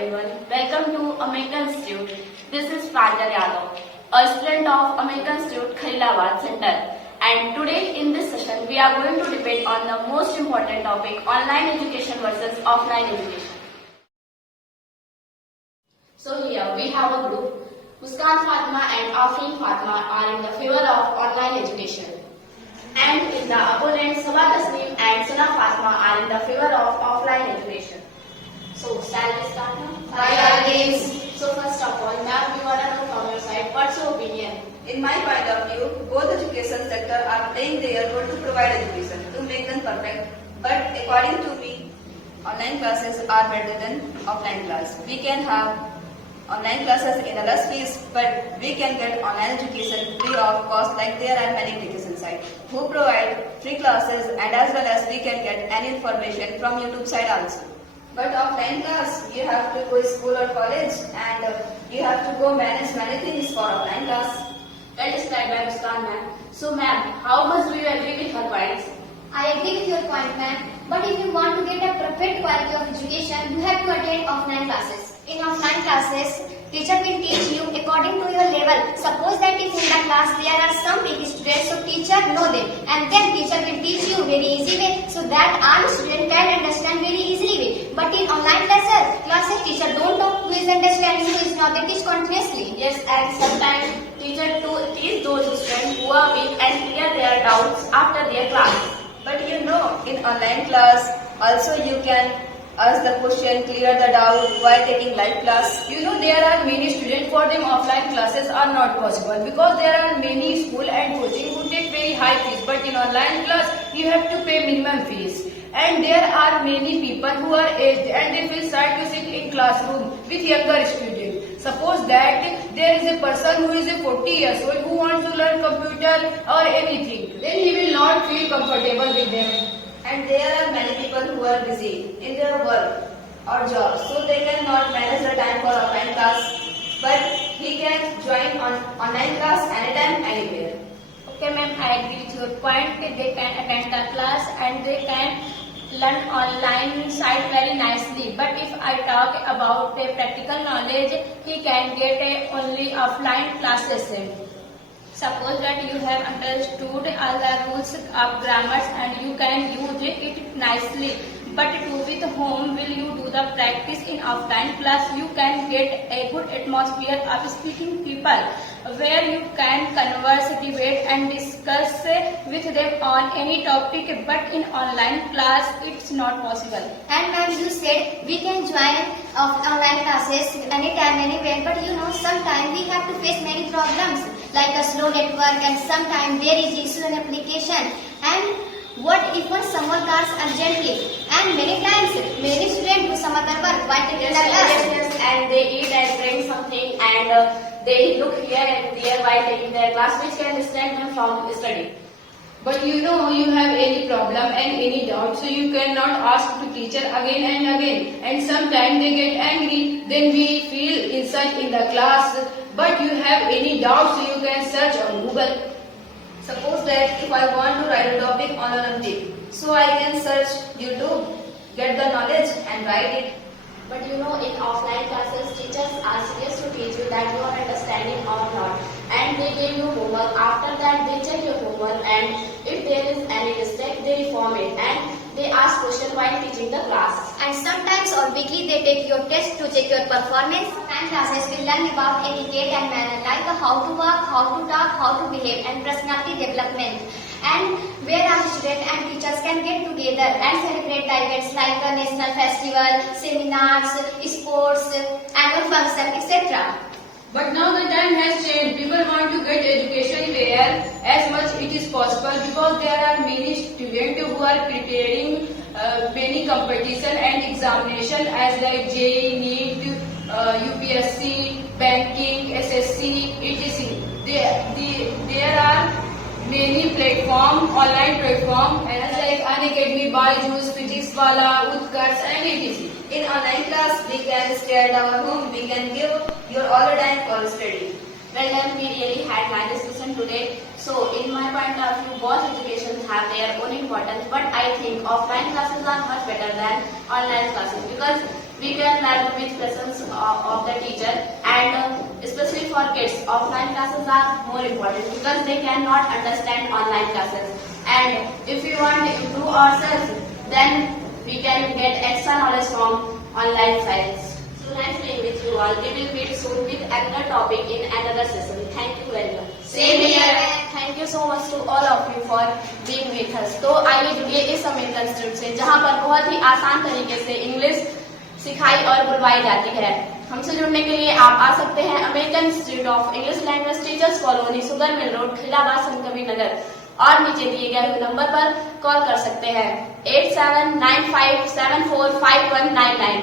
everyone. Welcome to American Institute. This is Pranjal Yadav, a student of American Institute Khalilabad Center. And today in this session, we are going to debate on the most important topic, online education versus offline education. So here we have a group. Muskan Fatma and Afreen Fatma are in the favor of online education. And in the opponent, Sabah Tasneem and Sana Fatma are in the favor of offline education. So, shall we start now? By all means. So, first of all, ma'am, we want to know from your side, what's your opinion? In my point of view, both education sector are playing their role to provide education, to make them perfect. But according to me, online classes are better than offline class. We can have online classes in a less fees, but we can get online education free of cost, like there are many education sites who provide free classes, and as well as we can get any information from YouTube site also. But offline class, you have to go school or college, and you have to go manage many things for offline class. Well described by Muskan, ma'am. So, ma'am, how much do you agree with her points? I agree with your point, ma'am. But if you want to get a perfect quality of education, you have to attend offline classes. In offline classes, teacher will teach you according to your level. Suppose that if in the class there are some weak students, so teacher know them, and then teacher will teach you very easy way, so that all student can understand very easily way. But in online classes, teacher don't know who is understanding, who is not. They teach continuously. Yes, and sometimes teacher to teach those students who are weak and clear their doubts after their class. But you know, in online class, also you can ask the question, clear the doubt while taking live class. You know, there are many students for them offline classes are not possible because there are many school and coaching who take very high fees, but in online class you have to pay minimum fees. And there are many people who are aged and they feel shy to sit in classroom with younger students. Suppose that there is a person who is 40 years old who wants to learn computer or anything, then he will not feel comfortable with them. And there are many people who are busy in their work or job, so they cannot manage the time for offline class. But he can join on online class anytime, anywhere. Okay, ma'am, I agree with your point. They can attend the class and they can learn online side very nicely. But if I talk about the practical knowledge, he can get only offline classes. Suppose that you have understood all the rules of grammars and you can use it nicely. But to with whom will you do the practice in offline class? You can get a good atmosphere of speaking people where you can converse, debate and discuss with them on any topic, but in online class it's not possible. And ma'am, you said we can join online classes anytime, anywhere, but you know sometimes we have to face many problems like a slow network, and sometimes there is issue in application. And what if someone calls urgently? And many times, many students do some other work while taking the class. Yes, and they eat and drink something and they look here and there while taking their class, which can distract them from study. But you know, you have any problem and any doubt, so you cannot ask to teacher again and again. And sometimes they get angry, then we feel insult in the class. But you have any doubt, so you can search on Google. Suppose that if I want to write a topic on Olympic, so I can search YouTube, get the knowledge and write it. But you know, in offline classes, teachers are serious to teach you that you are understanding or not. And they give you homework. After that, they check your homework, and if there is any mistake, they reform it. And they ask questions while teaching the class. And sometimes or weekly they take your test to check your performance. Online classes will learn about etiquette and manner, like how to walk, how to talk, how to behave, and personality development. And where our students and teachers can get together and celebrate the events like a national festival, seminars, sports, annual function, etc. But now the time has changed. People want to get education where as much it is possible, because there are many students who are preparing many competition and examination as like JEE, NEET, UPSC, banking, SSC, etc. There are many platform, online platform as like Unacademy, Byju's, Physics Wala, Utkarsh and etc. In online class, we can stay at our home, we can give your all the time for study. Well done, we really had nice discussion today. So, in my point of view, both educations have their own importance, but I think offline classes are much better than online classes, because we can learn with presence of the teacher, and especially for kids, offline classes are more important because they cannot understand online classes. And if we want to improve ourselves, then we can get extra knowledge from online sites. So nice being with you all. We will meet soon with another topic in another session. Thank you very much. Same here. Thank you so much to all of you for being with us. तो आइए जुड़िए इस American institute से, जहां पर बहुत ही आसान तरीके से इंग्लिश सिखाई और बुलवाई जाती है। हमसे जुड़ने के लिए आप आ सकते हैं American institute of English language teachers colony, sugar mill road, Khalilabad, Sant Kabir नगर, और नीचे दिए गए हुए नंबर पर कॉल कर सकते हैं 8795745199।